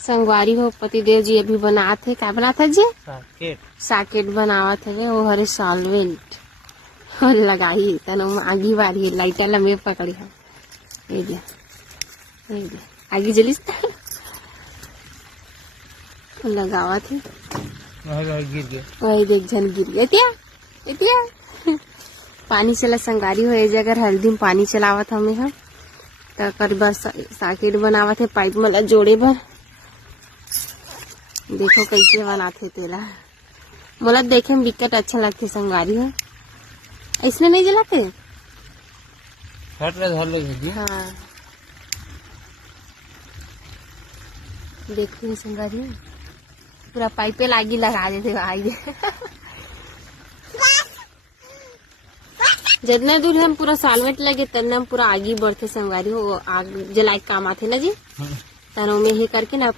संगवारी हो पतिदेव जी अभी बनात है। क्या बनात है जी? साकेट बनावत है वो हरे सॉल्वेंट और लगाई तनो आगी बारी लाइटा लम्बे पकड़ी है। ये दे आगी जलिस लगावत है। गिर गया वही देख जन गिर गया इतिया पानी चला संगारी हो जगह हल्दी में पानी चलावत हमें हम कर बस साकेट बनावत है पाइप मला जोड़े भर। देखो कैसे बनाते तेला मोला देखे में बिकट अच्छा लगते संगारी है। इसमें नहीं जलाते हाँ देखते संगारी पूरा पाइपे लागी लगा देते आगे जितना दूर हम पूरा सालवेट लगे तब हम पूरा आगे बढ़ते संगवारी हो आग जलाए काम आते ना जी तनो में ही करके ना